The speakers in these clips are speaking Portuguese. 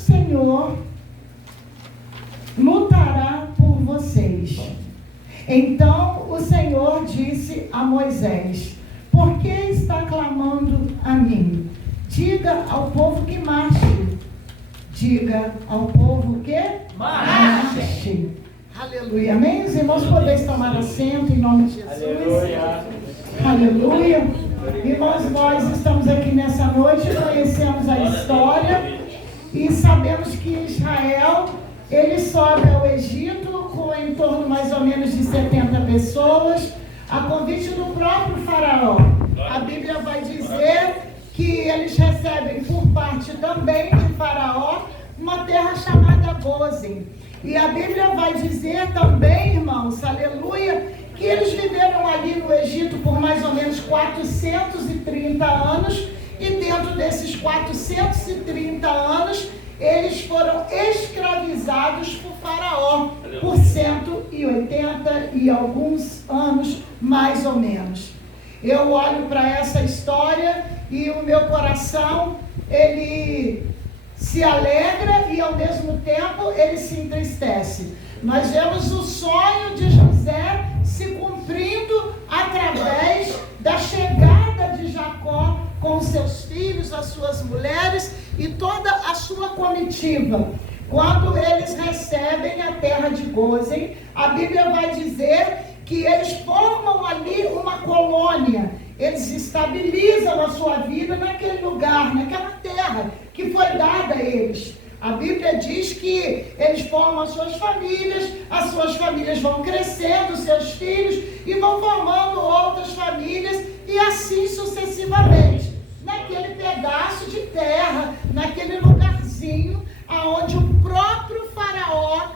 Senhor lutará por vocês. Então o Senhor disse a Moisés: por que está clamando a mim? Diga ao povo que marche. Diga ao povo que marche. Aleluia. Amém? Os irmãos podeis tomar assento em nome de Jesus. Aleluia. Aleluia. Irmãos, nós estamos aqui nessa noite, conhecemos a história e sabemos que Israel, ele sobe ao Egito com em torno mais ou menos de 70 pessoas, a convite do próprio faraó. A Bíblia vai dizer que eles recebem por parte também de faraó uma terra chamada Gósen. E a Bíblia vai dizer também, irmãos, aleluia, que eles viveram ali no Egito por mais ou menos 430 anos, e dentro desses 430 anos, eles foram escravizados por faraó por 180 e alguns anos, mais ou menos. Eu olho para essa história e o meu coração, ele se alegra e ao mesmo tempo ele se entristece. Nós vemos o sonho de José se cumprindo através da chegada de Jacó com seus filhos, as suas mulheres e toda a sua comitiva. Quando eles recebem a terra de Gósen, a Bíblia vai dizer que eles formam ali uma colônia. Eles estabilizam a sua vida naquele lugar, naquela terra que foi dada a eles. A Bíblia diz que eles formam as suas famílias vão crescendo, seus filhos, e vão formando outras famílias, e assim sucessivamente. Naquele pedaço de terra, naquele lugarzinho, aonde o próprio faraó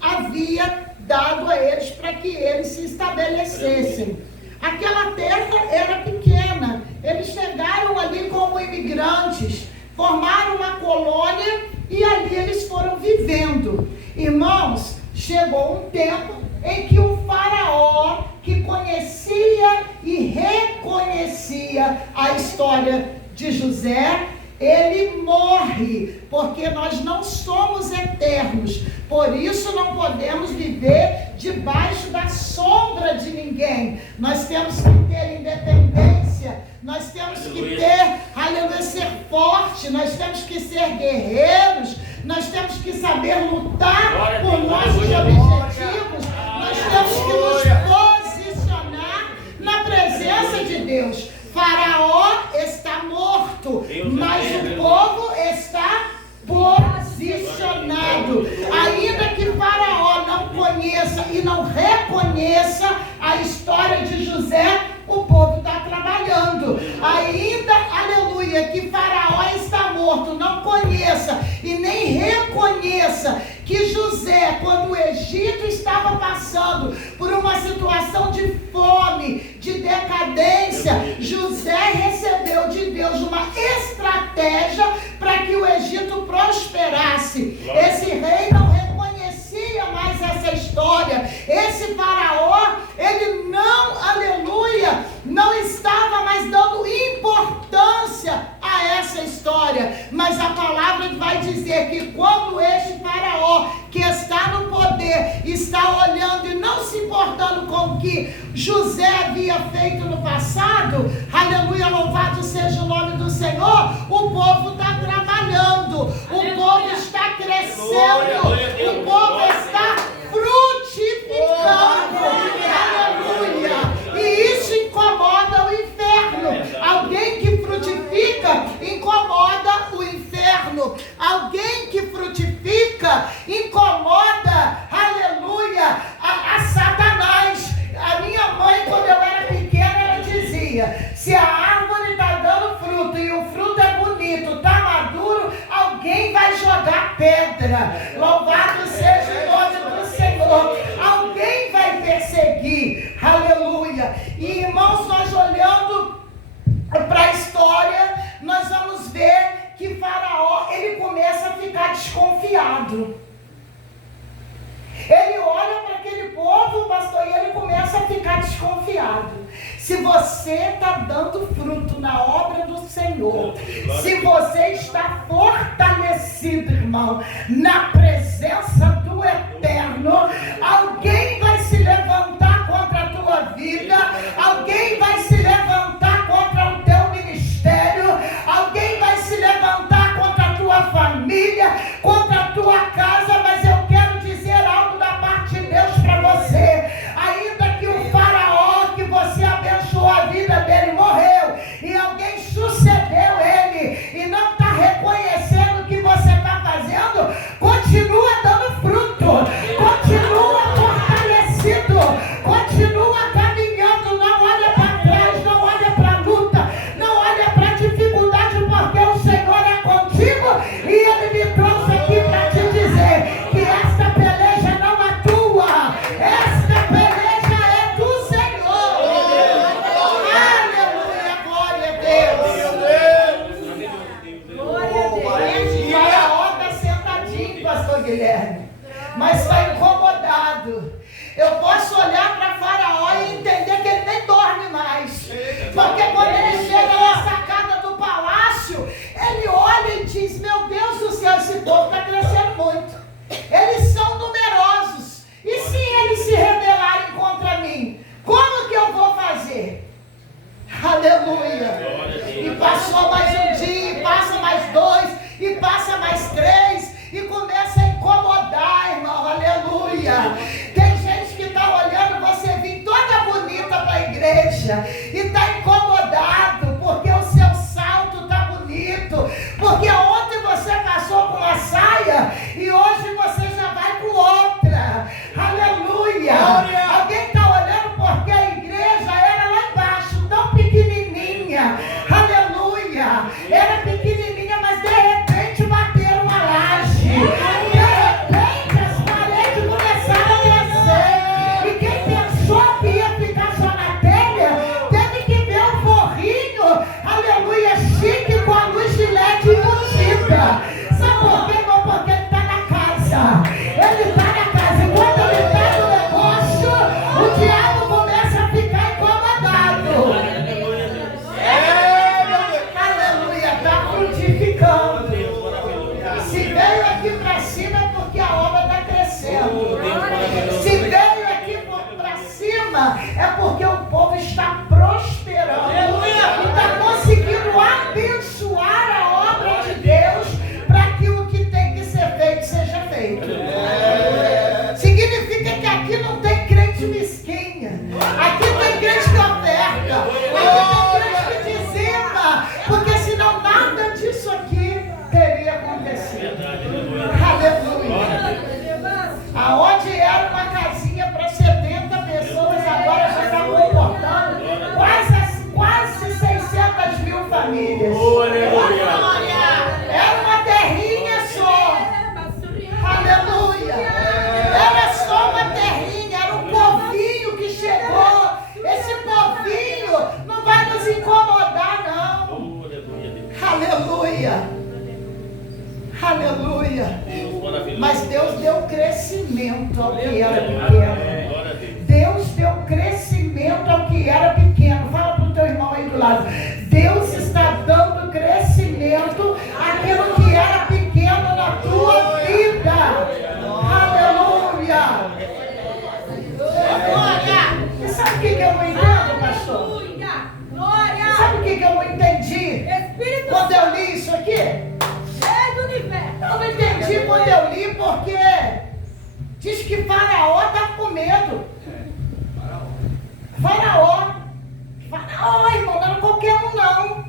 havia dado a eles para que eles se estabelecessem. Aquela terra era pequena, eles chegaram ali como imigrantes, formaram uma colônia e ali eles foram vivendo. Irmãos, chegou um tempo em que o faraó, que conhecia e reconhecia a história de José, ele morre, porque nós não somos eternos, por isso não podemos viver debaixo da sombra de ninguém. Nós temos que ter independência, nós temos que ter, aleluia, ser forte, nós temos que ser guerreiros, nós temos que saber lutar por nossos objetivos, nós temos que nos posicionar na presença de Deus. Faraó está morto, mas o povo está posicionado. Ainda que Faraó não conheça e não reconheça a história de José, o povo está trabalhando. Ainda, aleluia, que Faraó está morto, não conheça e nem reconheça que José, quando o Egito estava passando por uma situação de fome, de decadência, José recebeu de Deus uma estratégia para que o Egito prosperasse. Esse rei não reconhecia mais essa história. Esse faraó, ele não, aleluia, não estava mais dando importância a essa história. Mas a palavra vai dizer que quando este faraó, que está no poder, está olhando e não se importando com o que José havia feito no passado, aleluia, louvado seja o nome do Senhor, o povo está trabalhando, o povo está crescendo, o povo está frutificando, aleluia, e isso incomoda o inferno. Alguém que frutifica incomoda o inferno, alguém que frutifica incomoda, aleluia, a Satanás. A minha mãe, quando eu era pequena, ela dizia: se a árvore está dando fruto e o fruto é bonito, está maduro, alguém vai jogar pedra. Louvado seja o nome do Senhor. Alguém vai perseguir, aleluia. E irmãos, nós olhando para a história, nós vamos ver que Faraó, ele começa a ficar desconfiado. Ele olha para aquele povo, pastor, e ele começa a ficar desconfiado. Se você está dando fruto na obra do Senhor, se você está fortalecido, irmão, irmão, na presença do Eterno, alguém vai se levantar contra a tua vida, alguém vai se levantar contra o teu ministério, alguém vai se levantar contra a tua família, contra a tua casa, mas eu quero dizer algo da parte de Deus para você. Ainda que o faraó que você abençoou a vida dele morreu, e alguém sucedeu ele, e não está reconhecendo o que você está fazendo, continua dando fruto, continua fortalecido, continua caminhando, não olha para trás, não olha para a luta, não olha para a dificuldade, porque o Senhor é contigo, e Ele me trouxe aqui para te dizer que esta peleja não é tua, esta peleja é do Senhor. Aleluia, glória a Deus. O faraó está sentadinho, pastor Guilherme, mas está incomodado. Eu posso olhar para faraó e entender que ele nem dorme mais, porque quando ele chega na sacada do palácio, ele olha e diz: meu Deus do céu, esse povo está crescendo muito, eles são numerosos, e se eles se rebelarem contra mim, como que eu vou fazer? Aleluia. E passou mais um dia, e passa mais 2, e passa mais 3, e começa a incomodar, irmão. Aleluia. Tem gente que está olhando você vir toda bonita para a igreja e está incomodado porque o seu salto está bonito, porque ontem você passou com uma saia e hoje você já vai com outra. Aleluia. Alguém está olhando porque a igreja era lá embaixo, tão pequenininha. Aleluia. Era pequenininha, mas de repente bateram uma laje. De repente as paredes começaram a crescer. E quem pensou que ia ficar só na telha, teve que ver um forrinho, aleluia, chique, com a luz de LED embutida. Sabe por quê, irmão? Porque ele está na casa. Ele está na casa. E quando ele está no negócio, o diabo começa a ficar incomodado. Aleluia, está frutificando. Se veio aqui para cima é porque a obra está crescendo. Se veio aqui para cima é porque o povo está prosperando e está conseguindo abençoar a obra de Deus para que o que tem que ser feito seja feito. Significa que aqui não tem crente mesquinha, aqui tem crente que oferta, aqui tem crente que dizima, porque senão nada disso aqui teria acontecido. Aleluia. Aonde era uma casinha para 70 pessoas, agora já está comportando quase 600 mil famílias. Era uma terrinha só. Aleluia. Era só uma terrinha, era um povinho que chegou. Esse povinho não vai nos incomodar, não. Aleluia. Aleluia. Mas Deus deu crescimento ao que era pequeno. Deus deu crescimento ao que era pequeno. Fala para o teu irmão aí do lado. Deus está dando crescimento àquilo que era pequeno na tua vida. Aleluia. E sabe o que eu não entendo, pastor? Sabe o que eu não entendi quando eu li isso aqui? Eu não entendi quando eu li, porque diz que Faraó está com medo. Faraó, irmão, não era qualquer um não.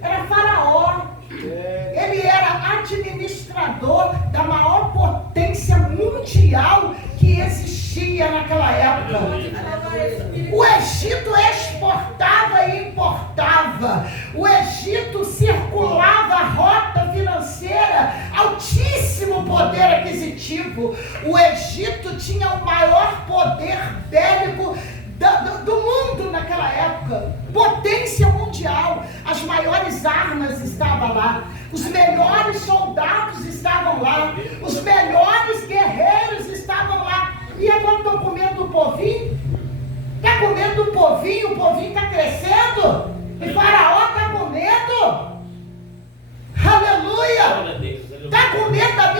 Era Faraó. Ele era administrador da maior potência mundial que existia naquela época. O Egito exportava e importava. O Egito circulava a rota financeira, altíssimo poder aquisitivo. O Egito tinha o maior poder bélico do mundo naquela época. Potência mundial. As maiores armas estavam lá. Os melhores soldados estavam lá. Os melhores guerreiros estavam lá. E agora estão comendo o povinho? Está comendo o povinho está crescendo. E Faraó está com medo. Aleluia. Está com medo da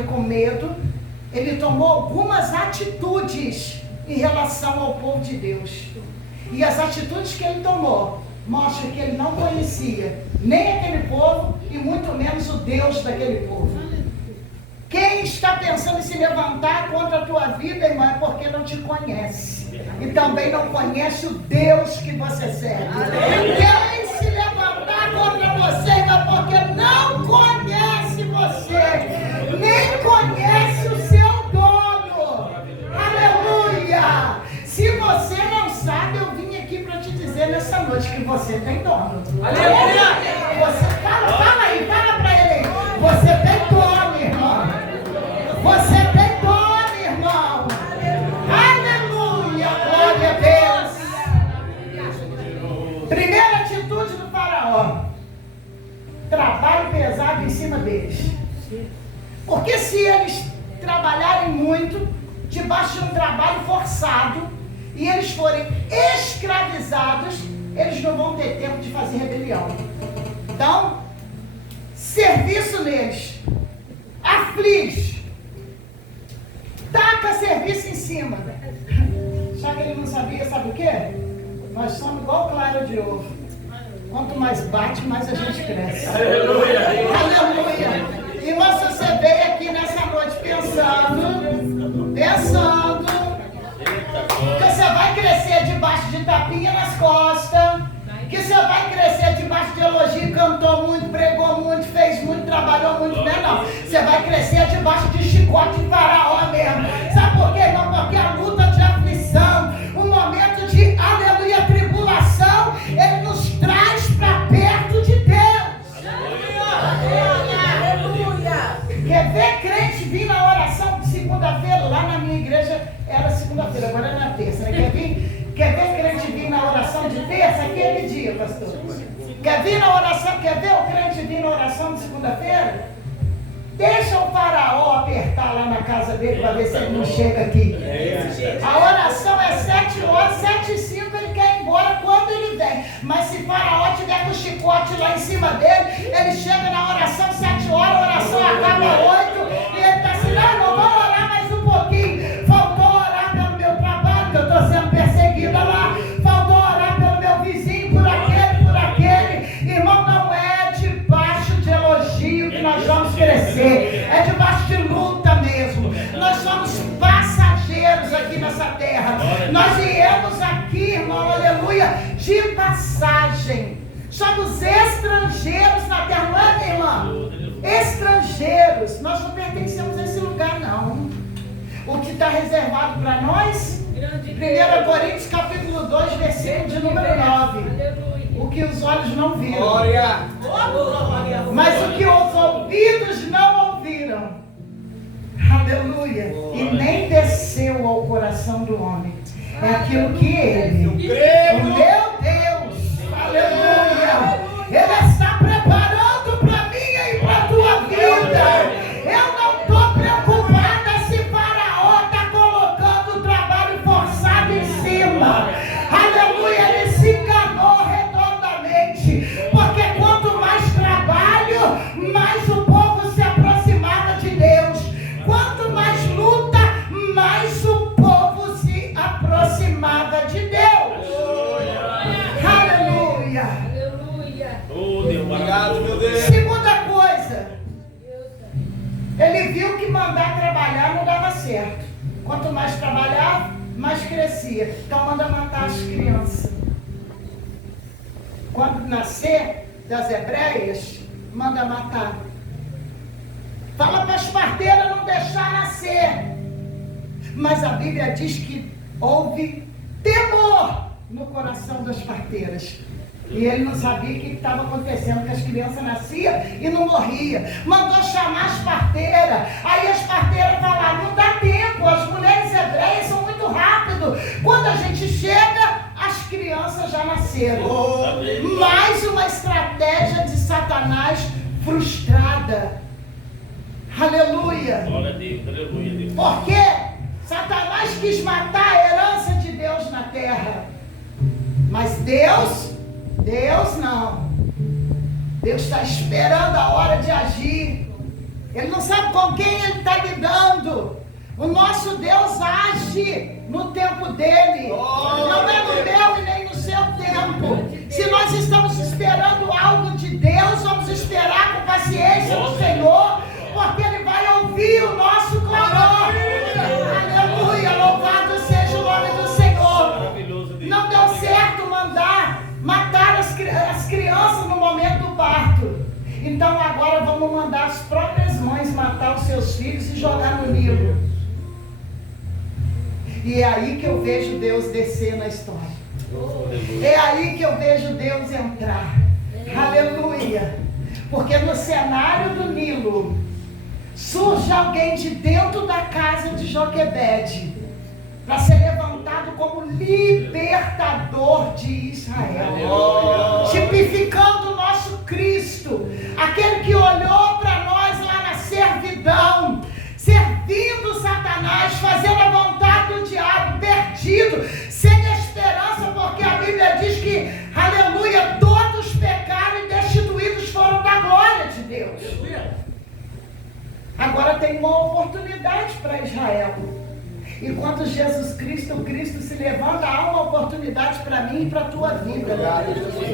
e com medo, ele tomou algumas atitudes em relação ao povo de Deus. E as atitudes que ele tomou mostram que ele não conhecia nem aquele povo e muito menos o Deus daquele povo. Quem está pensando em se levantar contra a tua vida, irmão, é porque não te conhece. E também não conhece o Deus que você serve. Quem se levantar contra você, irmão, é porque não conhece você. Nem conhece o seu dono. Aleluia! Se você não sabe, eu vim aqui para te dizer nessa noite que você tem dono. Aleluia! Você fala aí, fala para ele aí. Você tem dono, irmão. Você tem dono, irmão. Aleluia! Glória a Deus. Primeira atitude do faraó: trabalho pesado em cima deles. Porque se eles trabalharem muito, debaixo de um trabalho forçado, e eles forem escravizados, eles não vão ter tempo de fazer rebelião. Então, serviço neles, aflige, taca serviço em cima. Só que ele não sabia, sabe o quê? Nós somos igual clara de ovo. Quanto mais bate, mais a gente cresce. Aleluia! Aleluia! Irmão, se você veio aqui nessa noite pensando que você vai crescer debaixo de tapinha nas costas, que você vai crescer debaixo de elogio, cantou muito, pregou muito, fez muito, trabalhou muito, não é não. Você vai crescer debaixo de chicote de faraó mesmo. Sabe por quê, irmão? Porque a luta de aflição, o momento de, aleluia, tribulação, ele nos traz para perto de Deus. Aleluia! Quer ver crente vir na oração de segunda-feira? Lá na minha igreja era segunda-feira, agora é na terça, né? Quer ver crente vir na oração de terça? Aquele dia, pastor. Quer ver o crente vir na oração de segunda-feira? Deixa o faraó apertar lá na casa dele para ver se ele não chega aqui. A oração é 7 horas, 7h05 ele quer ir embora quando ele vem. Mas se o faraó tiver com o chicote lá em cima dele, ele chega na oração 7 horas, a oração acaba 8 e ele está assim, não, vamos orar mais um pouquinho. Faltou orar pelo meu trabalho, que eu estou sendo perseguida lá. Faltou orar pelo meu vizinho, por aquele. Irmão, não é debaixo de elogio que nós vamos crescer. É debaixo de luta mesmo. Nós somos passageiros aqui nessa terra. Nós viemos aqui, irmão, aleluia, de passagem. Somos estrangeiros na terra, não é, minha irmã? Estrangeiros. Nós não pertencemos a esse lugar, não. O que está reservado para nós? 1 Coríntios capítulo 2, versículo de número 9. O que os olhos não viram. Glória. Mas o que os ouvidos não ouviram. Aleluia. E nem desceu ao coração do homem. É aquilo que ele, o meu Deus, aleluia, ele está preparando para mim e para a tua vida. Eu não estou preocupada se Faraó está colocando o trabalho forçado em cima. Aleluia, ele se enganou redondamente. Porque quanto mais trabalho, mais o povo se aproximava de Deus. Quanto mais luta, mais o povo se aproximava de Deus. Aleluia. Aleluia. Oh, Deus, obrigado, meu Deus. Segunda coisa, ele viu que mandar trabalhar não dava certo. Quanto mais trabalhava, mais crescia. Então manda matar as crianças. Quando nascer das hebreias, manda matar. Fala para as parteiras não deixar nascer. Mas a Bíblia diz que houve temor no coração das parteiras. E ele não sabia o que estava acontecendo, que as crianças nasciam e não morriam. Mandou chamar as parteiras. Aí as parteiras falaram, não dá tempo, as mulheres hebreias são muito rápido. Quando a gente chega, as crianças já nasceram. Mais uma estratégia de Satanás frustrada. Aleluia. Glória a Deus, aleluia. Por quê? Satanás quis matar a herança de Deus na terra. Mas Deus não. Deus está esperando a hora de agir. Ele não sabe com quem ele está lidando. O nosso Deus age no tempo dele. Não é no meu e nem no seu tempo. Se nós estamos esperando algo de Deus, vamos esperar com paciência no Senhor, porque Ele vai ouvir o nosso clamor. Aleluia, louvado seja o nome do Senhor. Não deu certo matar as crianças no momento do parto. Então agora vamos mandar as próprias mães matar os seus filhos e jogar no Nilo. E é aí que eu vejo Deus descer na história. É aí que eu vejo Deus entrar. Aleluia. Porque no cenário do Nilo surge alguém de dentro da casa de Joquebede para ser levantado como libertador de Israel. Tipificando o nosso Cristo, aquele que olhou para nós lá na servidão, servindo Satanás, fazendo a vontade do diabo, perdido, sem esperança, porque a Bíblia diz que, aleluia, todos pecaram e destituídos foram da glória de Deus. Agora tem uma oportunidade para Israel. Enquanto Jesus Cristo, o Cristo se levanta, há uma oportunidade para mim e para a tua vida,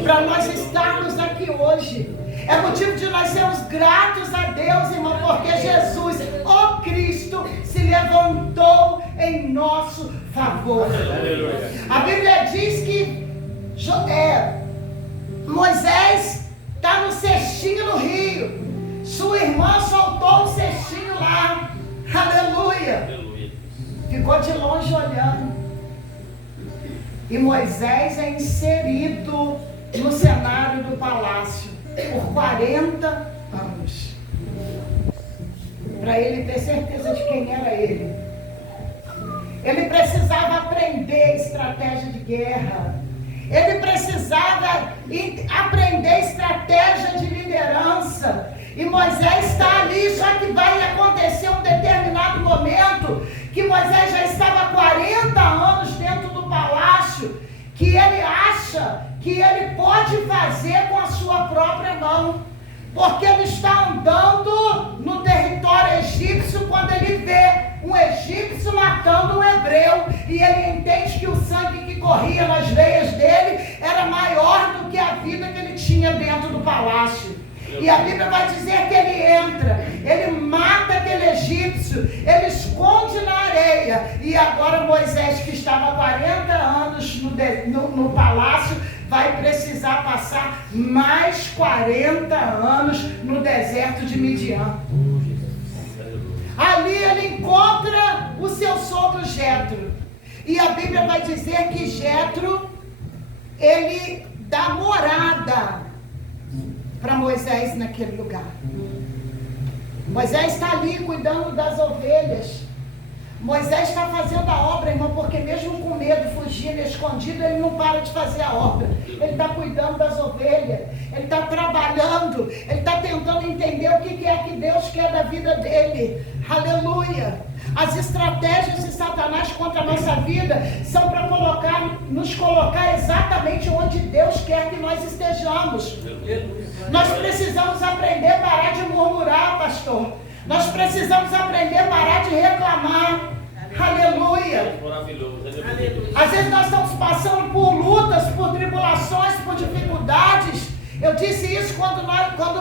para nós estarmos aqui hoje. É motivo de nós sermos gratos a Deus, irmão, porque Jesus, o Cristo, se levantou em nosso favor. A Bíblia diz que Moisés está no cestinho no rio. Sua irmã soltou o cestinho lá. Aleluia. Ficou de longe olhando. E Moisés é inserido no cenário do palácio por 40 anos. Para ele ter certeza de quem era ele. Ele precisava aprender estratégia de guerra. Ele precisava aprender estratégia de liderança. E Moisés está ali, só que vai acontecer um determinado momento que Moisés já estava há 40 anos dentro do palácio, que ele acha que ele pode fazer com a sua própria mão, porque ele está andando no território egípcio quando ele vê um egípcio matando um hebreu, e ele entende que o sangue que corria nas veias dele era maior do que a vida que ele tinha dentro do palácio. E a Bíblia vai dizer que ele entra, ele mata aquele egípcio, ele esconde na areia. E agora Moisés, que estava há 40 anos no palácio, vai precisar passar mais 40 anos no deserto de Midian. Ali ele encontra o seu sogro Jetro. E a Bíblia vai dizer que Jetro, ele dá morada para Moisés naquele lugar. Moisés está ali cuidando das ovelhas. Moisés está fazendo a obra, irmão, porque mesmo com medo, fugindo, escondido, ele não para de fazer a obra. Ele está cuidando das ovelhas, ele está trabalhando, ele está tentando entender o que é que Deus quer da vida dele. Aleluia! As estratégias de Satanás contra a nossa vida são para nos colocar exatamente onde Deus quer que nós estejamos. Nós precisamos aprender a parar de murmurar, pastor. Nós precisamos aprender a parar de reclamar. Aleluia. Às vezes nós estamos passando por lutas, por tribulações, por dificuldades. Eu disse isso quando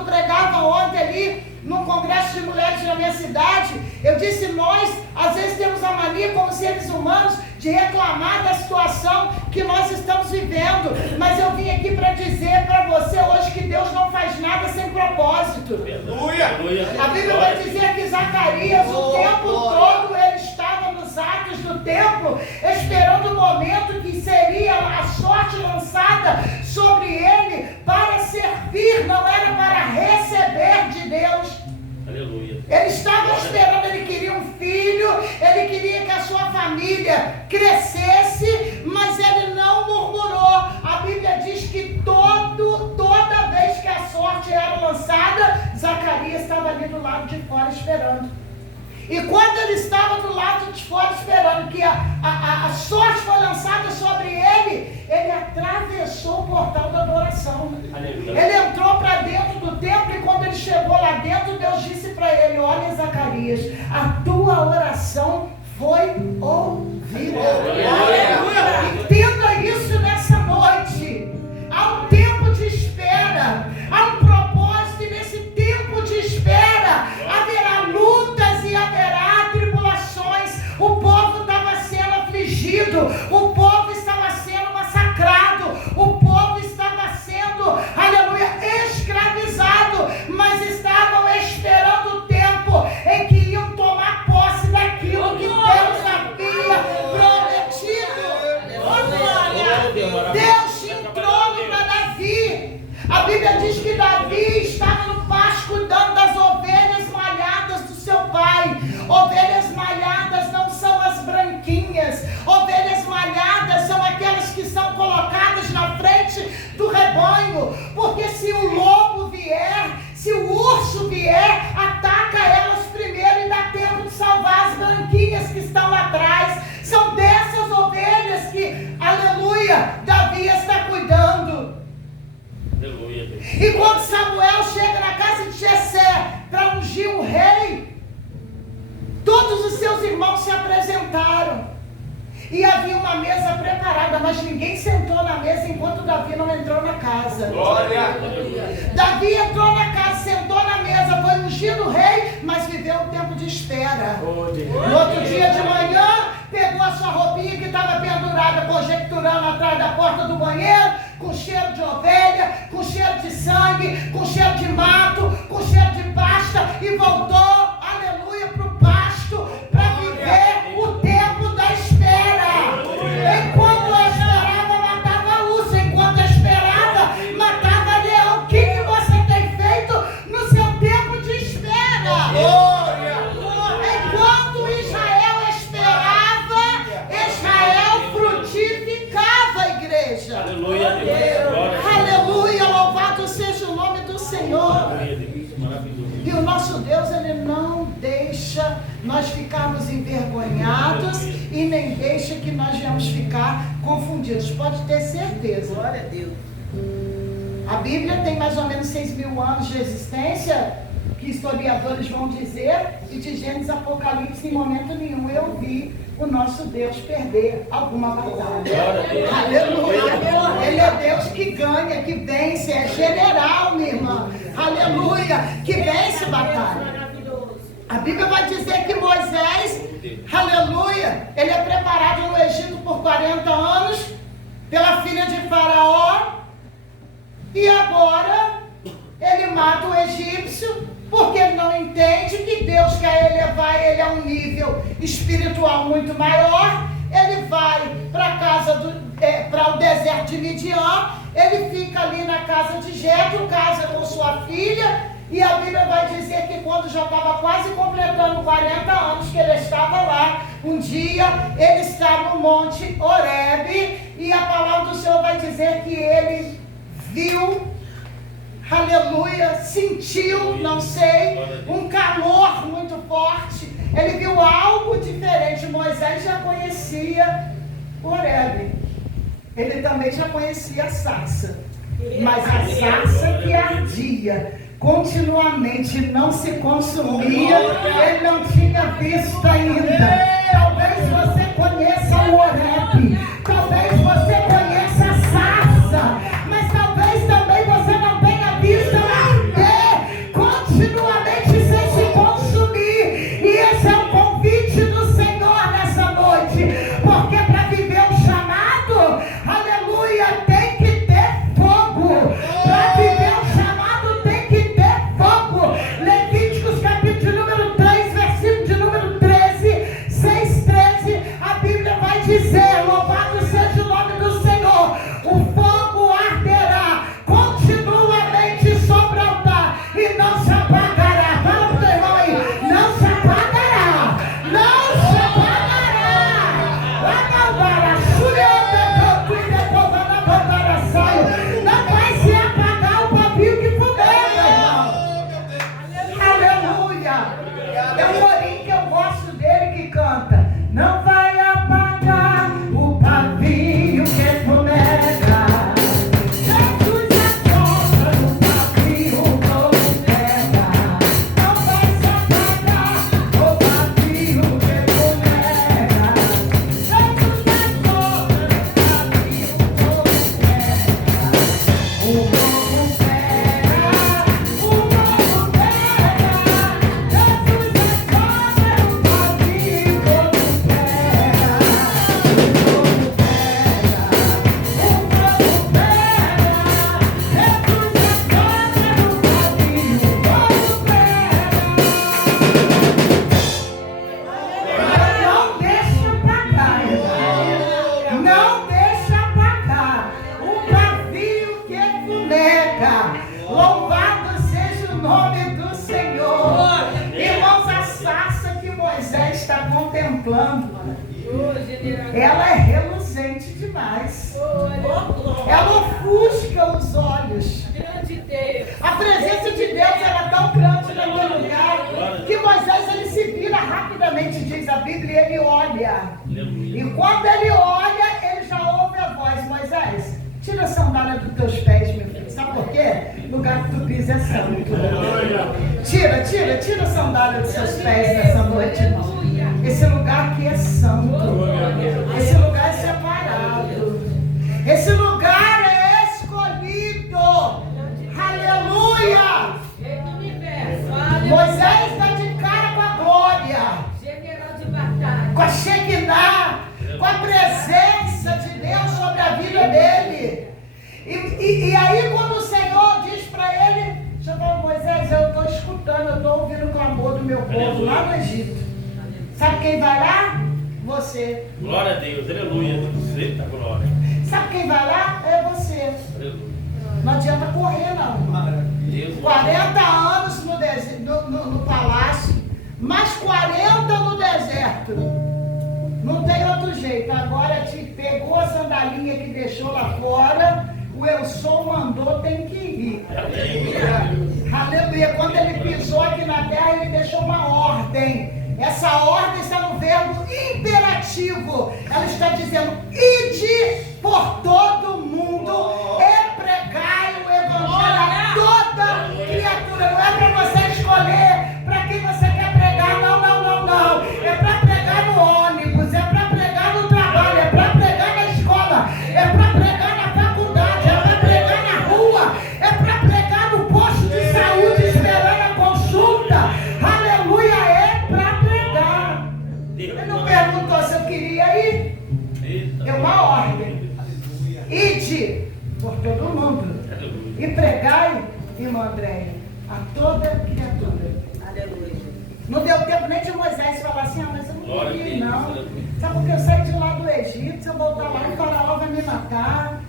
pregava ontem ali num congresso de mulheres na minha cidade. Eu disse, nós às vezes temos a mania como seres humanos de reclamar da situação que nós estamos vivendo. Mas eu vim aqui para dizer para você hoje que Deus não faz nada sem propósito. A Bíblia vai dizer que Zacarias o tempo todo ele estava nos atos do templo, esperando o momento que seria a sorte lançada sobre ele para servir, não era para receber de Deus. Aleluia. Ele estava esperando, ele queria um filho, ele queria que a sua família crescesse, mas ele não murmurou. A Bíblia diz que toda vez que a sorte era lançada, Zacarias estava ali do lado de fora esperando. E quando ele estava do lado de fora esperando que a sorte foi lançada sobre ele, ele atravessou o portal da adoração. Aleluia. Ele entrou para dentro do templo e quando ele ele chegou lá dentro, Deus disse para ele: olha, Zacarias, a tua oração foi ouvida. Entenda isso nessa noite. Há um tempo de espera, há um propósito, e nesse tempo de espera haverá lutas e haverá tribulações. O povo estava sendo afligido, o povo estava sendo massacrado, o povo estava sendo, aleluia, escravizado, mas estavam esperando o tempo em que iam tomar posse daquilo que Deus havia prometido. Deus tinha um trono para Davi. A Bíblia diz que Davi estava no pasto cuidando das ovelhas malhadas do seu pai. Ovelhas malhadas não são as branquinhas. Ovelhas malhadas são aquelas que são colocadas na frente do rebanho. Porque se o lobo vier, se o urso vier, ataca elas primeiro e dá tempo de salvar as branquinhas que estão lá atrás. São dessas ovelhas que, aleluia, Davi está cuidando. E quando Samuel chega na casa de Jessé para ungir um rei, todos os seus irmãos se apresentaram. E havia uma mesa preparada, mas ninguém sentou na mesa enquanto Davi não entrou na casa. Glória! Davi entrou na casa, sentou na mesa, foi ungido rei, mas viveu um tempo de espera. No outro dia de manhã, pegou a sua roupinha que estava pendurada, conjecturando atrás da porta do banheiro, com cheiro de ovelha, com cheiro de sangue, com cheiro de mato, com cheiro de pasta, e voltou, aleluia, para o pasto, para viver o tempo da espera. Enquanto eu esperava, matava urso. Enquanto eu esperava, matava leão. O que você tem feito no seu tempo de espera? Enquanto Israel esperava, Israel frutificava, igreja. Aleluia, Deus. Aleluia, louvado seja o nome do Senhor. E o nosso Deus, Ele não deixa nós ficarmos envergonhados e nem deixa que nós venhamos ficar confundidos. Pode ter certeza. Glória a Deus. A Bíblia tem mais ou menos 6.000 anos de existência, que historiadores vão dizer, e de Gênesis a Apocalipse, em momento nenhum eu vi o nosso Deus perder alguma batalha. Aleluia! Ele é Deus que ganha, que vence, é general, minha irmã. Aleluia! Que vence batalha. A Bíblia vai dizer que Moisés, aleluia, ele é preparado no Egito por 40 anos pela filha de Faraó, e agora ele mata o egípcio porque ele não entende que Deus quer elevar ele a um nível espiritual muito maior. Ele vai para o deserto de Midian, ele fica ali na casa de Jetro, casa com sua filha. E a Bíblia vai dizer que quando já estava quase completando 40 anos que ele estava lá, um dia ele está no monte Horebe, e a palavra do Senhor vai dizer que ele viu, aleluia, sentiu, não sei, um calor muito forte. Ele viu algo diferente. Moisés já conhecia Horebe, ele também já conhecia a sarça, mas a sarça que ardia continuamente, não se consumia, ele não tinha visto ainda. Talvez você conheça o Horebe, talvez você conheça a sarça, mas talvez também você não tenha visto arder continuamente sem se consumir. E esse é o convite do Senhor nessa noite, porque para viver o chamado, aleluia, tem que ter fogo. Para viver o chamado tem que ter fogo. Levíticos capítulo número 3, versículo de número 13, 6:13 contemplando. Ela é reluzente demais. Ela ofusca os olhos. A presença de Deus era tão grande naquele lugar que Moisés ele se vira rapidamente, diz a Bíblia, e ele olha. E quando ele olha, ele já ouve a voz: Moisés, tira a sandália dos teus pés, meu filho. Sabe por quê? O lugar que tu pisa é santo. Tira a sandália dos seus pés nessa noite, irmão. Esse lugar aqui é santo. Esse lugar é separado. Esse lugar é escolhido. Aleluia! Moisés está de cara com a glória, com a Shekinah, com a presença de Deus sobre a vida dele. E aí quando o Senhor diz para ele, Moisés, eu estou escutando, eu estou ouvindo o clamor do meu povo lá no Egito. Sabe quem vai lá? Você. Glória a Deus, aleluia. Eita glória. Sabe quem vai lá? É você. Aleluia. Não adianta correr, não. 40 anos no palácio, mais 40 no deserto. Não tem outro jeito. Agora te pegou a sandalinha que deixou lá fora, o Eu Sou mandou, tem que ir. Aleluia. Quando ele pisou aqui na terra, ele deixou uma ordem. Essa ordem está no verbo imperativo. Ela está dizendo: ide por todo mundo e pregai o evangelho a toda criatura. Não é para você escolher para quem você quer pregar, não. É para pregar no ônibus, é para pregar no trabalho, é para pregar na escola, é para pregar na faculdade, é para pregar na rua, é para pregar no posto de saúde esperando a consulta. Aleluia, é para pregar. Ele não perguntou se eu queria ir. É uma ordem. Ide por todo mundo e pregai, irmã Andréia, a toda criatura. Aleluia. Não deu tempo nem de Moisés falar assim: mas eu não queria ir, não. Sabe porque eu saí de lá do Egito, se eu voltar lá, o faraó vai me matar.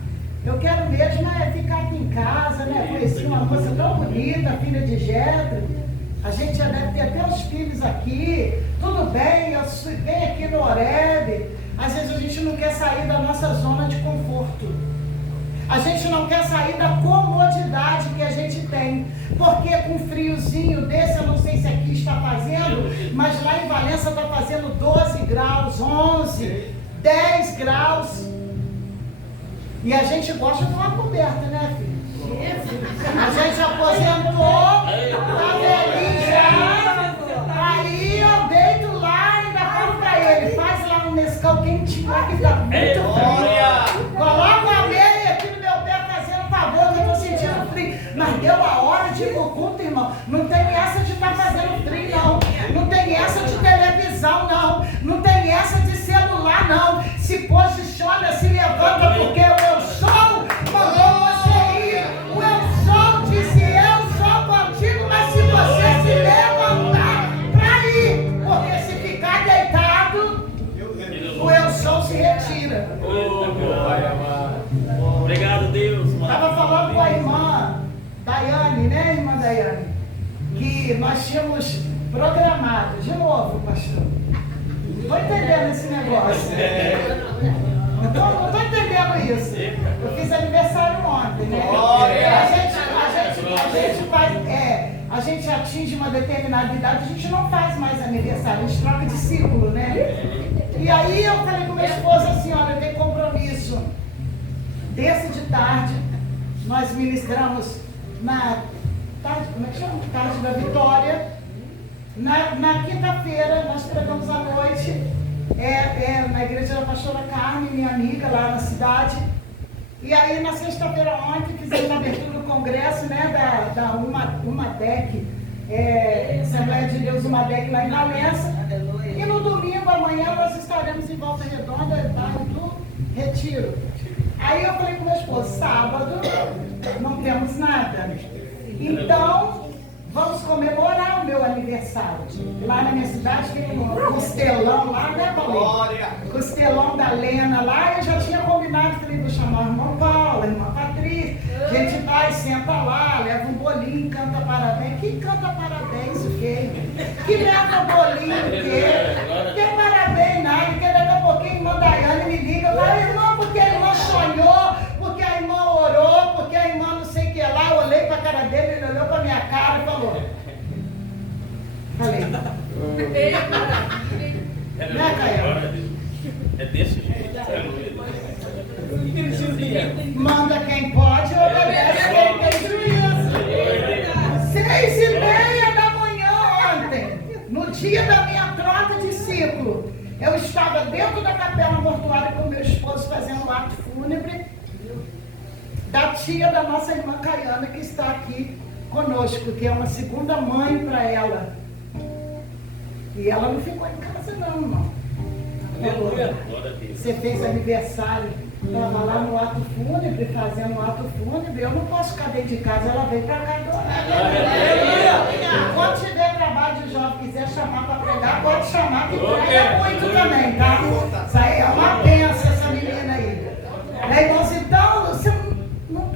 Eu quero mesmo ficar aqui em casa, né? Conheci uma moça tão bonita, filha de Jetro. A gente já deve ter até os filhos aqui. Tudo bem, eu venho aqui no Horebe. Às vezes a gente não quer sair da nossa zona de conforto. A gente não quer sair da comodidade que a gente tem. Porque com friozinho desse, eu não sei se aqui está fazendo, mas lá em Valença está fazendo 12 graus, 11, 10 graus. E a gente gosta de uma coberta, né, filho? A gente aposentou, está velhinho já. Aí eu deito lá e ainda falo para ele: faz lá um Nescau quentinho lá que tá muito frio. Coloca a meia aqui no meu pé fazendo favor, que eu estou sentindo frio. Mas deu a hora de ir pro culto, irmão. Não tem essa de estar fazendo frio, não. Não tem essa de televisão, não. Não tem essa de celular, não. Se posiciona, se levanta, porque o Eu Sou mandou você ir. O Eu Sou disse: eu sou contigo, mas se você se levantar para ir, porque se ficar deitado, o Eu Sou se retira. Obrigado, Deus. Estava falando com a irmã Daiane, né, irmã Daiane? Que nós tínhamos programado. De novo, pastor. Não estou entendendo esse negócio. Não estou entendendo isso. Eu fiz aniversário ontem, né? A gente atinge uma determinada idade, a gente não faz mais aniversário, a gente troca de ciclo, né? E aí eu falei com minha esposa assim: olha, eu tenho compromisso. Terça de tarde, nós ministramos na tarde, como é que chama? Tarde da Vitória. Na quinta-feira, nós pregamos à noite, na igreja da pastora Carmen, minha amiga, lá na cidade. E aí, na sexta-feira ontem, fizemos a abertura do congresso, né, da UMADEC, Assembleia de Deus UMADEC, lá em Valença. E no domingo, amanhã, nós estaremos em Volta Redonda, bairro do Retiro. Aí eu falei com meu esposo: sábado não temos nada. Então, vamos comemorar o meu aniversário. Lá na minha cidade tem um costelão lá, né, Paulinho? Costelão da Lena lá. Eu já tinha combinado, falei: vou chamar a irmã Paula, a irmã Patrícia. A gente vai, senta lá, leva um bolinho, canta parabéns. Que canta parabéns o quê? Que leva bolinho o quê? Que parabéns fúnebre da tia da nossa irmã Caiana, que está aqui conosco, que é uma segunda mãe para ela. E ela não ficou em casa não, irmão. Você fez aniversário, estava lá no ato fúnebre, fazendo o ato fúnebre, eu não posso ficar dentro de casa, ela veio para cá adorar. Quando tiver trabalho de jovem, quiser chamar para pregar, pode chamar, que prega muito também, tá? Isso aí é uma benção, essa menina aí. Irmãos, então,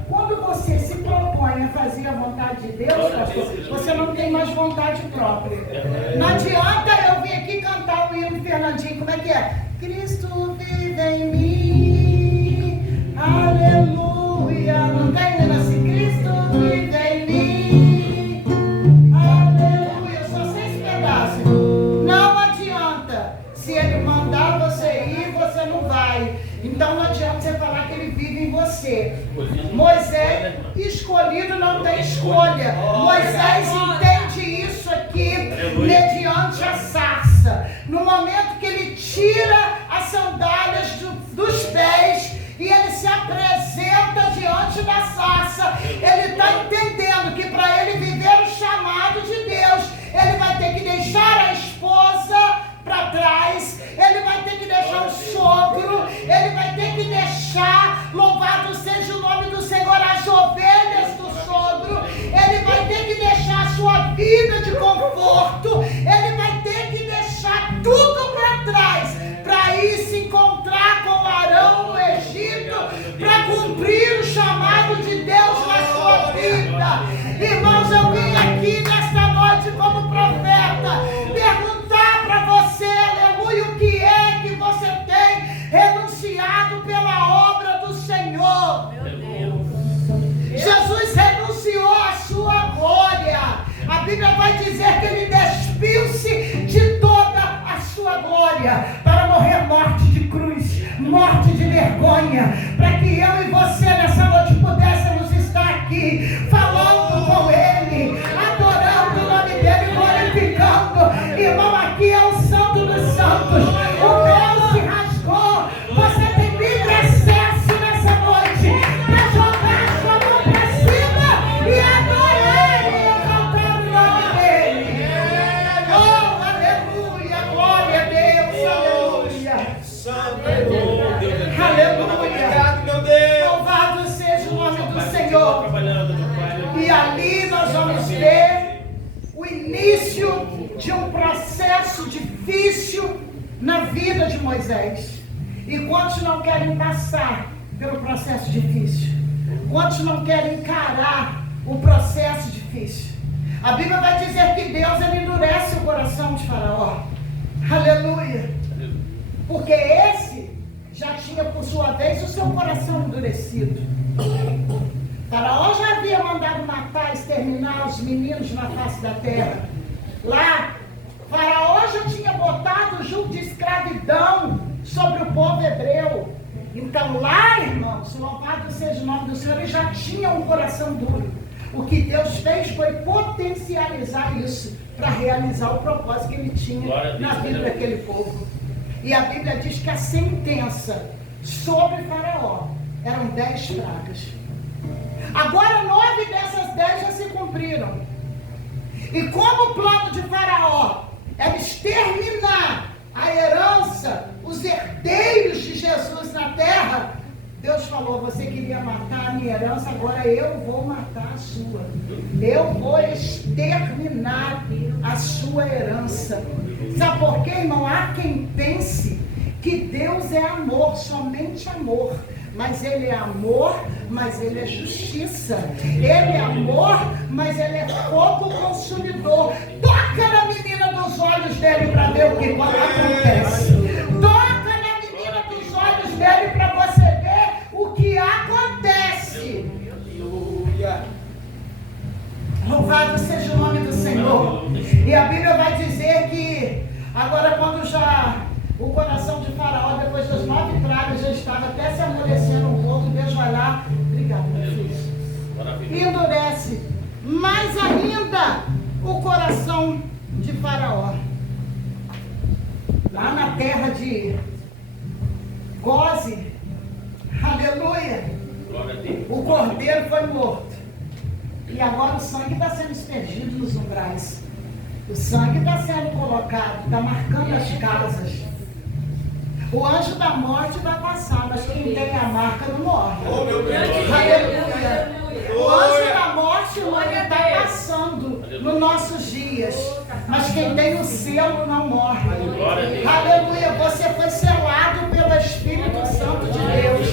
quando você se propõe a fazer a vontade de Deus, pastor, você não tem mais vontade própria. Não adianta eu vir aqui cantar o hino Fernandinho, como é que é? Cristo vive em mim, aleluia. Não tem hino assim? Cristo vive em mim, aleluia. Só 6 pedaços. Não adianta. Se ele mandar você ir, você não vai. Então não adianta você falar que ele vive em você. Moisés, escolhido não tem escolha. Moisés entende isso aqui mediante a sarça. No momento que ele tira as sandálias dos pés e ele se apresenta diante da sarça, ele está entendendo que para ele viver o chamado de Deus, ele vai ter que deixar a esposa para trás, ele vai ter que deixar o sogro, ele vai ter que deixar, louvado seja o nome do Senhor, as ovelhas do sogro, ele vai ter que deixar a sua vida de conforto, ele vai ter que deixar tudo para trás, para ir se encontrar com Arão no Egito, para cumprir o chamado de Deus na sua vida. Irmãos, eu vim aqui nesta noite como profeta, perguntar para você, aleluia, o que é que você tem renunciado pela obra do Senhor. Jesus renunciou à sua glória. A Bíblia vai dizer que ele despiu-se de toda a sua glória para morrer morte de cruz, morte de vergonha, para que eu e você nessa noite pudéssemos estar aqui falando com ele, adorando o nome dele, glorificando. Irmão, aqui é o Santo dos Santos. O véu se rasgou. Você tem livre acesso nessa noite para jogar a sua mão para cima e adorar ele e exaltar o nome dele. Oh, aleluia, glória a Deus, aleluia. Aleluia. Meu Deus. Louvado seja o nome do Senhor. E ali nós vamos ver o início de um processo difícil na vida de Moisés. E quantos não querem passar pelo processo difícil? Quantos não querem encarar o processo difícil? A Bíblia vai dizer que Deus ele endurece o coração de Faraó. Aleluia. Porque esse já tinha por sua vez o seu coração endurecido. Faraó já havia mandado matar, exterminar os meninos na face da terra. Lá, Faraó já tinha botado o jugo de escravidão sobre o povo hebreu. Então lá, irmãos, louvado seja o nome do Senhor, ele já tinha um coração duro. O que Deus fez foi potencializar isso para realizar o propósito que ele tinha na vida daquele povo. E a Bíblia diz que a sentença sobre Faraó eram 10 pragas. Agora 9 dessas 10 já se cumpriram. E como o plano de Faraó era exterminar a herança, os herdeiros de Jesus na terra, Deus falou: você queria matar a minha herança, agora eu vou matar a sua. Eu vou exterminar a sua herança. Sabe por quê, irmão? Há quem pense que Deus é amor, somente amor. Mas ele é amor, mas ele é justiça. Ele é amor, mas ele é fogo consumidor. Toca na menina dos olhos dele para ver o que acontece. Toca na menina dos olhos dele para você ver o que acontece. Louvado seja o nome do Senhor. E a Bíblia vai dizer que agora quando já o coração de Faraó, depois das 9 pragas, já estava até se amolecendo um pouco, Deus vai lá, obrigado, meu filho, e endurece mais ainda o coração de Faraó. Lá na terra de Goze, aleluia. cordeiro foi morto. E agora o sangue está sendo aspergido nos umbrais. O sangue está sendo colocado, está marcando as casas. O anjo da morte vai passar, mas quem tem a marca não morre. Oh, meu Deus. Aleluia. O anjo da morte está passando nos nossos dias. Mas quem tem o selo não morre. Aleluia. Você foi selado pelo Espírito Santo de Deus.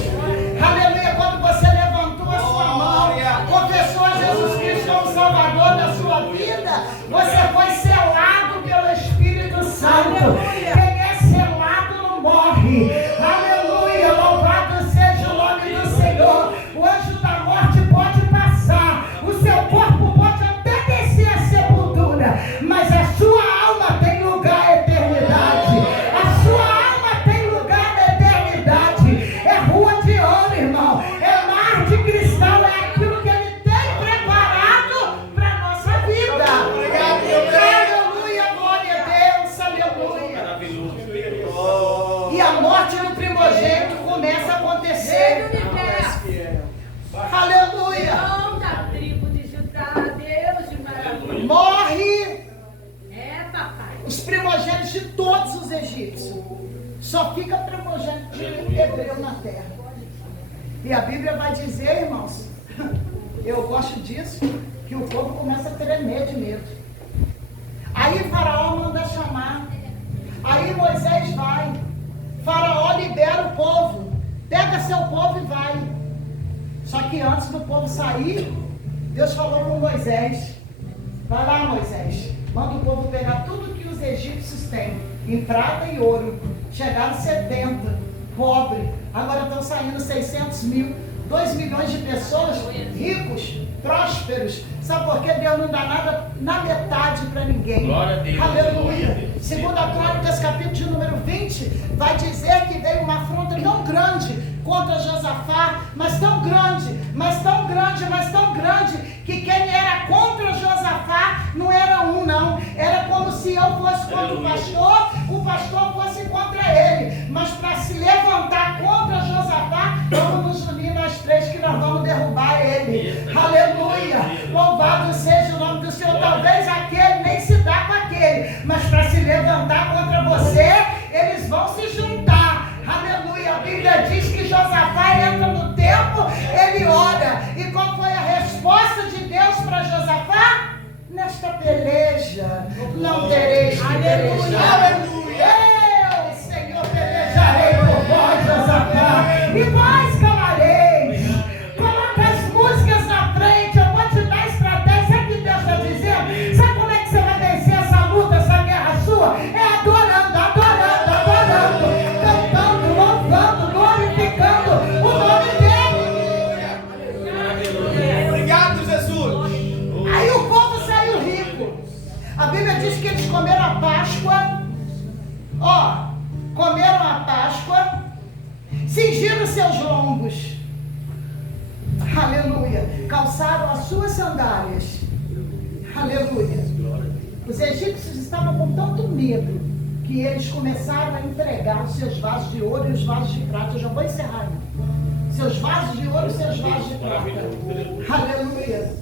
Aleluia. Quando você levantou a sua mão, confessou a Jesus Cristo como Salvador da sua vida, você foi selado pelo Espírito Santo. Quem é selado não morre. Aleluia. Louvado seja o nome do Senhor. O anjo da morte pode passar. O seu corpo pode até descer a sepultura, mas a sua alma tem lugar à eternidade. A sua alma tem lugar na eternidade. É rua de ouro, irmão. É mar de cristal. É aquilo que Ele tem preparado para a nossa vida. Aleluia, glória a Deus, aleluia. E a morte do primogênito começa a acontecer. Aleluia. Da tribo de Judá, Deus de maravilha. Morre Papai. os primogênitos de todos os egípcios. Só fica primogênito de hebreu na terra. E a Bíblia vai dizer, irmãos, eu gosto disso, que o povo começa a tremer de medo. Aí Faraó manda chamar. Aí Moisés vai. Faraó libera o povo. Pega seu povo e vai. Só que antes do povo sair, Deus falou com Moisés. Vai lá, Moisés. Manda o povo pegar tudo que os egípcios têm, em prata e ouro. Chegaram 70, pobre. Agora estão saindo 600 mil, 2 milhões de pessoas ricos, prósperos. Sabe por quê? Deus não dá nada na metade para ninguém. Glória a Deus. Aleluia. Segundo a Crônicas, capítulo de número 20, vai dizer que veio uma afronta tão grande contra Josafá, mas tão grande, mas tão grande, mas tão grande, que quem era contra Josafá não era um, não. Era como se eu fosse contra o pastor fosse contra ele. Mas para se levantar contra Josafá, vamos nos unir nós três que nós vamos derrubar ele. Aleluia. Louvado seja o nome do Senhor. Talvez aquele nem se dá com aquele, mas para se levantar contra você, eles vão se juntar. Aleluia. A Bíblia diz que Josafá entra no templo, ele ora. E qual foi a resposta de Deus para Josafá? Nesta peleja não tereis que pelejar. Aleluia. Eu, Senhor, pelejarei por vós, Josafá, e vós calareis. Coloca as músicas na frente, eu vou te dar estratégia. Sabe o que Deus está dizendo? Sabe como é que você vai vencer essa luta, essa guerra sua? É adorando, adorando, adorando, cantando, louvando, glorificando o nome dele. Obrigado, Jesus. Aí o povo saiu rico. A Bíblia diz que eles comeram a Páscoa. Comeram a Páscoa, cingiram seus lombos. Aleluia. Calçaram as suas sandálias. Aleluia. Os egípcios estavam com tanto medo que eles começaram a entregar os seus vasos de ouro e os vasos de prata. Eu já vou encerrar, irmão. Seus vasos de ouro e seus vasos de prata. Aleluia.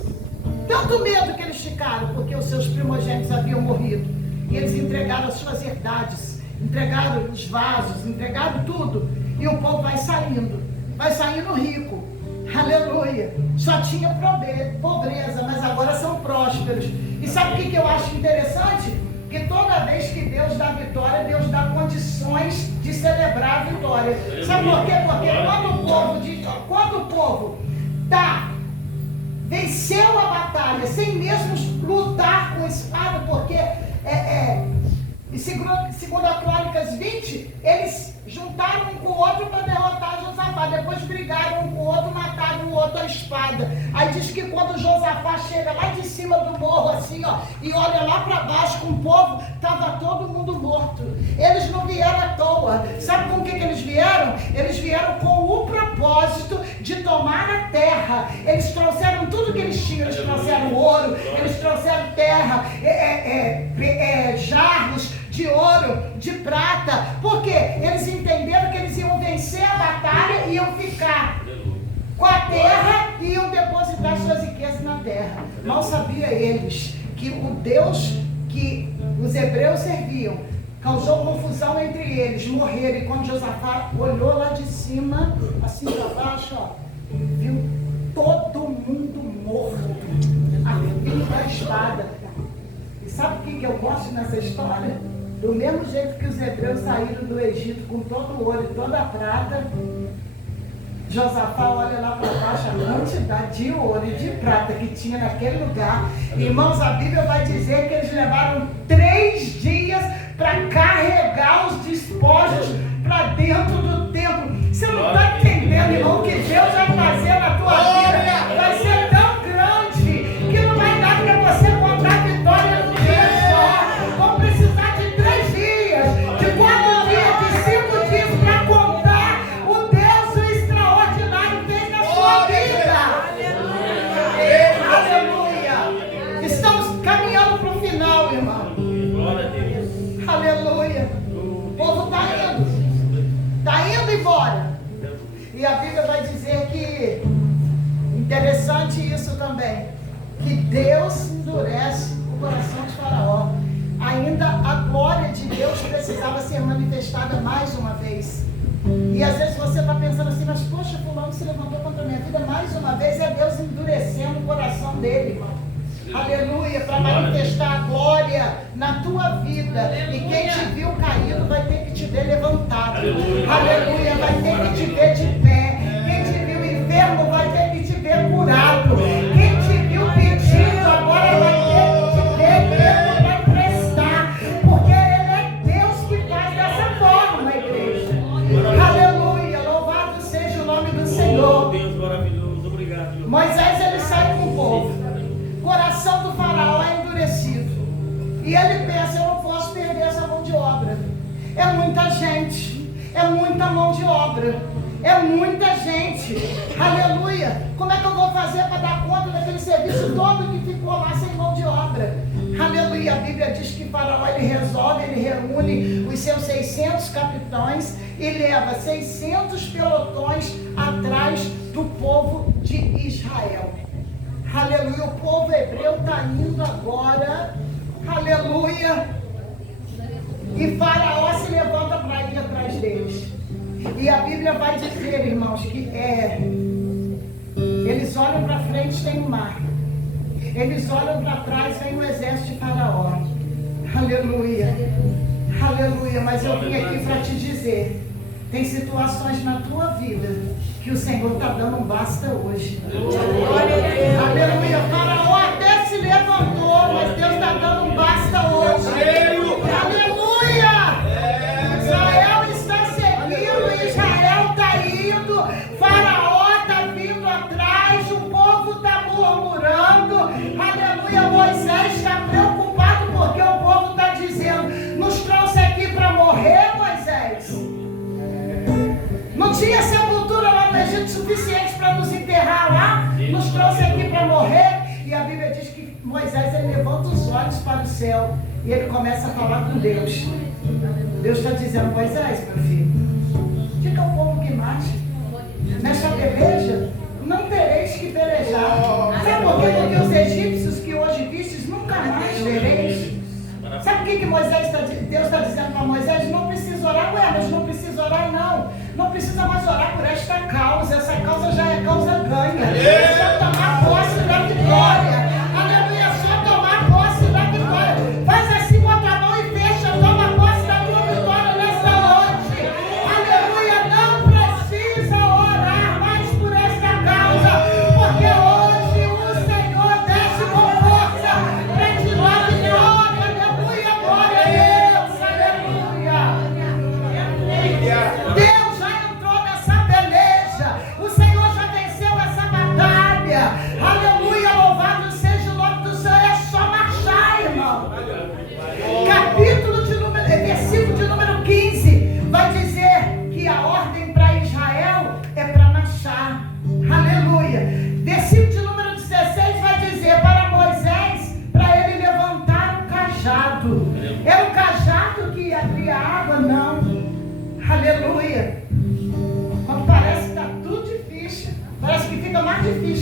Tanto medo que eles ficaram, porque os seus primogênitos haviam morrido. E eles entregaram as suas herdades, entregaram os vasos, entregaram tudo. E o povo vai saindo rico. Aleluia. Só tinha pobreza, mas agora são prósperos. E sabe o que eu acho interessante? Que toda vez que Deus dá vitória, Deus dá condições de celebrar a vitória. Sabe por quê? Porque quando o povo venceu a batalha, sem mesmo lutar com espada, porque segundo a Crônicas 20, eles juntaram um com o outro para derrotar Josafá. Depois brigaram um com o outro, mataram o outro à espada. Aí diz que quando Josafá chega lá de cima do morro, assim, e olha lá para baixo com o povo, estava todo mundo morto. Eles não vieram à toa. Sabe com o que eles vieram? Eles vieram com o propósito de tomar a terra. Eles trouxeram tudo que eles tinham. Eles trouxeram ouro, eles trouxeram terra, jarros de ouro, de prata. Por quê? Eles entenderam que eles iam vencer a batalha e iam ficar com a terra e iam depois depositar suas riquezas na terra. Mal sabia eles que o Deus que os hebreus serviam causou confusão entre eles, morreram. E quando Josafá olhou lá de cima, assim para baixo, ó, viu todo mundo morto, a fim da espada. E sabe o que eu gosto nessa história? Do mesmo jeito que os hebreus saíram do Egito com todo o ouro e toda a prata, Josafá olha lá para baixo a quantidade de ouro e de prata que tinha naquele lugar. Irmãos, a Bíblia vai dizer que eles levaram 3 dias para carregar os despojos para dentro do templo. Você não está entendendo, irmão, que Deus vai fazer na tua vida? Vai ser tão grande que não vai dar para você contar a vitória num dia só. Vão precisar de 3 dias, de 4 dias, de 5 dias para contar o Deus o extraordinário que fez na sua vida. Aleluia! Estamos caminhando para o final, irmão. Glória a Deus. Aleluia! O povo está indo embora. E a Bíblia vai dizer que, interessante isso também, que Deus endurece o coração de Faraó. Ainda a glória de Deus precisava ser manifestada mais uma vez. E às vezes você está pensando assim, mas poxa, fulano se levantou contra a minha vida mais uma vez. É Deus endurecendo o coração dele, irmão. Aleluia, para manifestar a glória na tua vida. E quem te viu caído vai ter que te ver levantado. Aleluia, vai ter que te ver de pé. Quem te viu enfermo vai ter que te ver curado. Quem te viu pedindo agora vai ter que te ver mesmo para emprestar. Porque Ele é Deus que faz dessa forma, igreja. Aleluia, louvado seja o nome do Senhor. Deus maravilhoso, obrigado, Deus. Moisés, ele sai com o povo. O coração do faraó é endurecido. E ele pensa, eu não posso perder essa mão de obra. É muita gente. É muita mão de obra. É muita gente. Aleluia. Como é que eu vou fazer para dar conta daquele serviço todo que ficou lá sem mão de obra? Aleluia. A Bíblia diz que Faraó, ele resolve, ele reúne os seus 600 capitães e leva 600 pelotões atrás do povo de Israel. Aleluia, o povo hebreu está indo agora, aleluia, e Faraó se levanta para ir atrás deles. E a Bíblia vai dizer, irmãos, que eles olham para frente, tem o mar, eles olham para trás, vem o exército de Faraó. Aleluia, aleluia. Mas eu vim aqui para te dizer, tem situações na tua vida que o Senhor está dando um basta hoje. Aleluia. Faraó até se levantou, mas Deus está dando um basta hoje. Aleluia. Israel está seguindo, Israel está indo, Faraó está vindo atrás, o povo está murmurando. Aleluia. Moisés está preocupado porque o povo está dizendo, nos trouxe aqui para morrer, Moisés. Não tinha sepultura lá no Egito suficiente para nos enterrar lá. Nos trouxe aqui para morrer. E a Bíblia diz que Moisés, ele levanta os olhos para o céu e ele começa a falar com Deus. Deus está dizendo, Moisés, meu filho, diga ao povo que marche. Nesta peleja não tereis que pelejar. Sabe por quê? Porque os egípcios que hoje vistes nunca mais vereis. Sabe o que Deus está dizendo para Moisés? Não precisa orar. Ué, mas não precisa orar, não. Não precisa mais orar por esta causa. Essa causa já é causa ganha. É só tomar posse da vitória. Aleluia, é só tomar posse da vitória. Faz assim com a tua mão e fecha. Toma posse da tua vitória nessa noite. Aleluia, não precisa orar mais por esta causa. Porque hoje o Senhor desce com força para te dar vitória. Aleluia, glória a Deus. Aleluia. Deus já entrou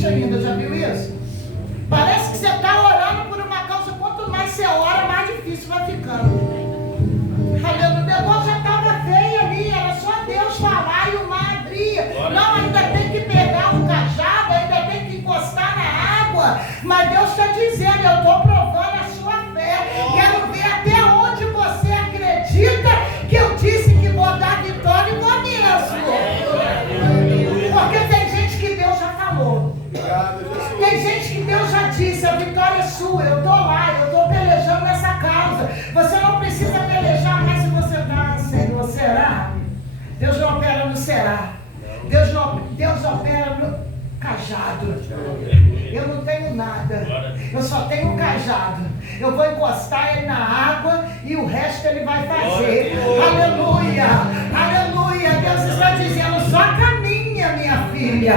difícil ainda, já viu isso? Parece que você está orando por uma causa, quanto mais você ora, mais difícil vai ficando. Aleluia, o negócio já estava feio ali, era só Deus falar e o mar abria. Não, ainda tem que pegar o cajado, ainda tem que encostar na água. Mas Deus está dizendo, eu estou provando a sua fé. Quero ver até onde você acredita que eu disse que vou dar vitória e vou mesmo. Porque tem gente que Deus já falou. Tem gente que Deus já disse, a vitória é sua, eu estou lá, eu estou pelejando nessa causa. Você não precisa pelejar mais se você está, Senhor, será? Deus não opera no será. Deus opera no cajado. Eu não tenho nada, eu só tenho um cajado. Eu vou encostar ele na água e o resto ele vai fazer. Aleluia, aleluia. Deus está dizendo, só caminha, minha filha,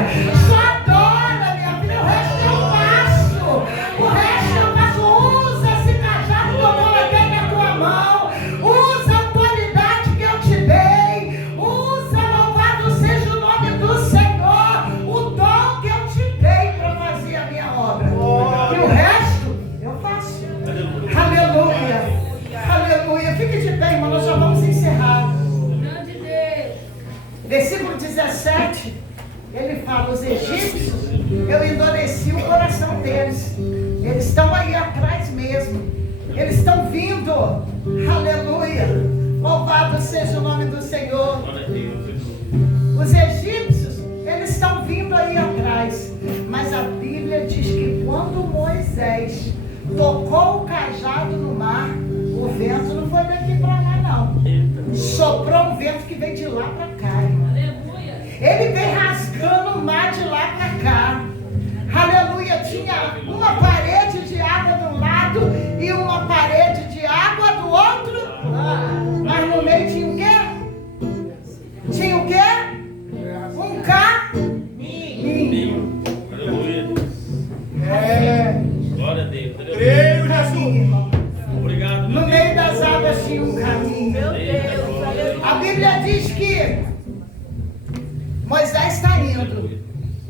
só adora, minha filha, o resto eu faço. O resto eu faço. Usa esse cajado que eu coloquei na tua mão, usa a autoridade que eu te dei, usa, louvado seja o nome do Senhor, o dom que eu te dei para fazer a minha obra. E o resto eu faço. Aleluia, aleluia. Fique de pé, irmão, nós já vamos encerrar. Versículo 17, ele fala, os egípcios, eu endureci o coração deles. Eles estão aí atrás mesmo. Eles estão vindo. Aleluia. Louvado seja o nome do Senhor. Os egípcios, eles estão vindo aí atrás. Mas a Bíblia diz que quando Moisés tocou o cajado no mar, o vento não foi daqui para lá, não. Soprou um vento que veio de lá para cá. Ele vem rasgando o mar de lá para cá. Aleluia. Tinha uma parede de água de um lado e uma parede de água do outro. Mas no meio tinha o quê? Tinha o quê? Um caminho. Aleluia. Glória a Deus. Creio, Jesus. Obrigado. No meio das águas tinha um caminho. Meu Deus, A Bíblia diz que Moisés está indo,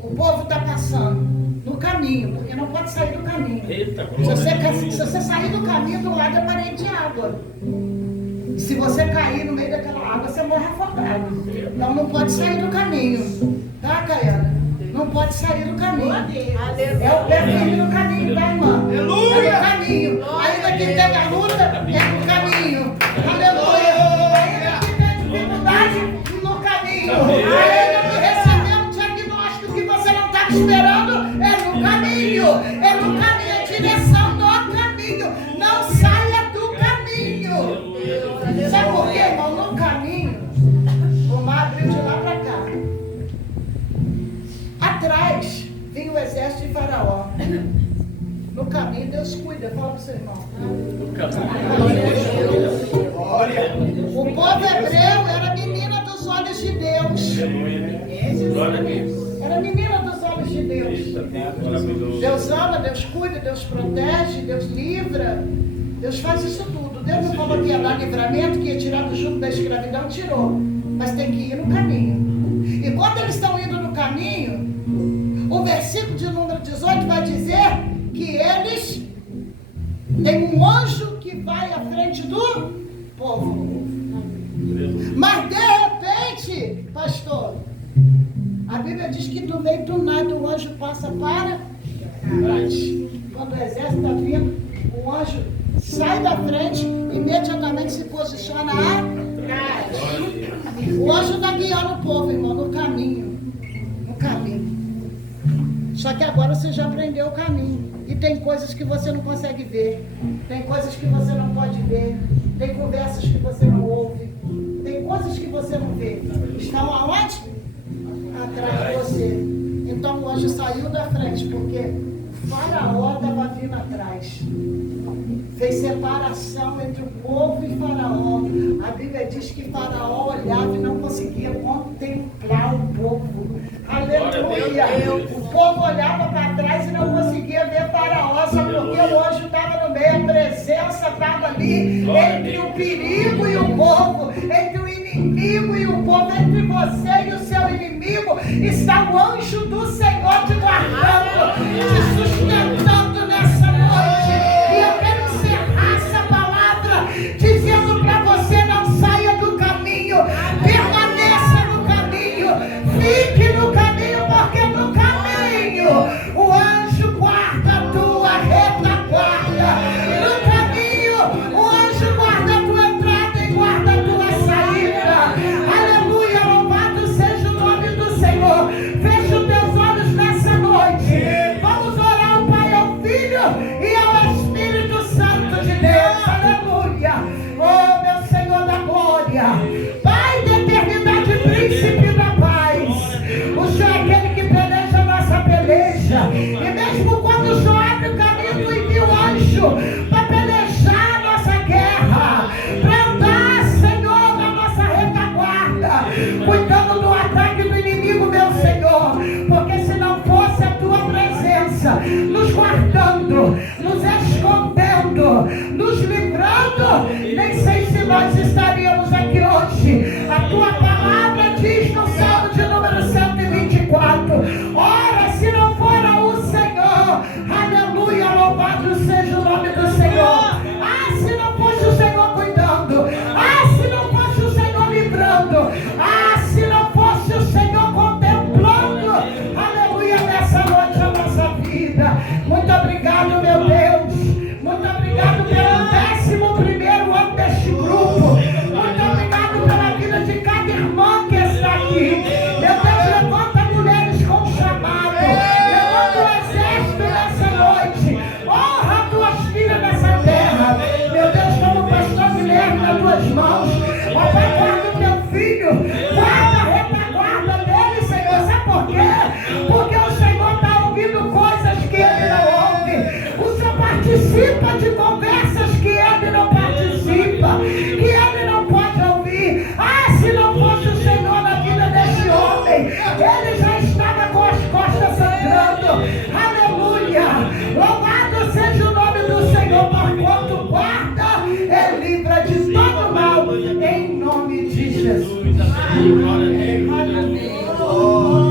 o povo está passando no caminho, porque não pode sair do caminho. Se você sair do caminho, do lado é parede de água. E se você cair no meio daquela água, você morre afogado. Então não pode sair do caminho. Tá, Caiana? Não pode sair do caminho. É o pé firme no caminho, tá, irmã? É no caminho. Ainda que tenha luta, é no caminho. Aleluia. Ainda que tenha dificuldade, no caminho. Ainda que recebeu um diagnóstico que você não estava esperando, é no caminho. É no caminho, é direção do caminho. Não saia do caminho. Sabe por quê, irmão? No caminho, o mar abriu de lá para cá. Atrás vinha o exército de Faraó. No caminho, Deus cuida. Fala para o seu irmão. O povo hebreu era menina dos olhos de Deus. Glória a Deus. Era menina dos olhos de Deus. Deus ama, Deus cuida, Deus protege, Deus livra. Deus faz isso tudo. Deus não falou que ia dar livramento, que ia tirar do jugo da escravidão, tirou. Mas tem que ir no caminho. E quando eles estão indo no caminho, o versículo de número 18 vai dizer que eles têm um anjo que vai à frente do povo. Mas de repente, pastor, a Bíblia diz que do meio do nada o anjo passa para trás. Quando o exército está vindo, o anjo sai da frente, imediatamente se posiciona atrás. O anjo está guiando o povo, irmão, no caminho. No caminho. Só que agora você já aprendeu o caminho. E tem coisas que você não consegue ver. Tem coisas que você não pode ver. Tem conversas que você não ouve. Tem coisas que você não vê. Estão aonde? Atrás de você. Então o anjo saiu da frente, porque o Faraó estava vindo atrás. Fez separação entre o povo e Faraó. A Bíblia diz que Faraó olhava e não conseguia contemplar o povo. Aleluia! O povo olhava para trás e não conseguia ver Faraó, só porque o anjo estava no meio, a presença estava ali, entre o perigo e o povo, entre o inimigo e o povo, entre você e o seu inimigo, está o anjo do Senhor te guardando, te sustentando nessa noite. E eu quero encerrar essa palavra dizendo para você: não saia do caminho, permaneça no caminho, fique no caminho, porque no caminho o anjo guarda a tua retaguarda. No caminho o anjo guarda a tua entrada e guarda a tua saída. Aleluia, louvado seja o nome do Senhor. Fecha os teus olhos nessa noite. Vamos orar ao Pai, ao Filho e ao Espírito Santo de Deus. Aleluia. Oh, meu Senhor da glória, Pai da eternidade, príncipe da paz, o Senhor é aquele que peleja a nossa peleja. E mesmo quando Joabe, o caminho, envia o anjo para pelejar a nossa guerra, para andar, Senhor, na nossa retaguarda, cuidando do ataque do inimigo, meu Senhor, porque se não fosse a tua presença nos guardando, nos escondendo, nos livrando, nem sei se nós estaríamos aqui hoje. A tua palavra diz no Salmo de número 124: ora, se não fora o Senhor, aleluia, louvado seja o nome do Senhor. Ah, se não fosse o Senhor cuidando, ah, se não fosse o Senhor livrando, ah, se não fosse o Senhor contemplando, aleluia, nessa noite a nossa vida. Muito obrigado, meu Deus. Muito obrigado pelo 11º ano deste grupo. Muito obrigado pela vida de cada irmã que está aqui. Meu Deus, levanta mulheres com chamado. Levanta o exército nessa noite. Honra tuas filhas nessa terra. Meu Deus, como o pastor Guilherme nas tuas mãos. Ó Pai, guarda o teu filho. Guarda a retaguarda dele, Senhor. Sabe por quê? Porque o Senhor está ouvindo coisas que ele não ouve. O Senhor participa de conversas que ele não participa, que ele não pode ouvir. Ah, se não fosse o Senhor na vida deste homem, ele já estava com as costas sangrando. Aleluia, louvado seja o nome do Senhor, porquanto guarda e livra de todo mal, em nome de Jesus. Glória a Deus. Aleluia.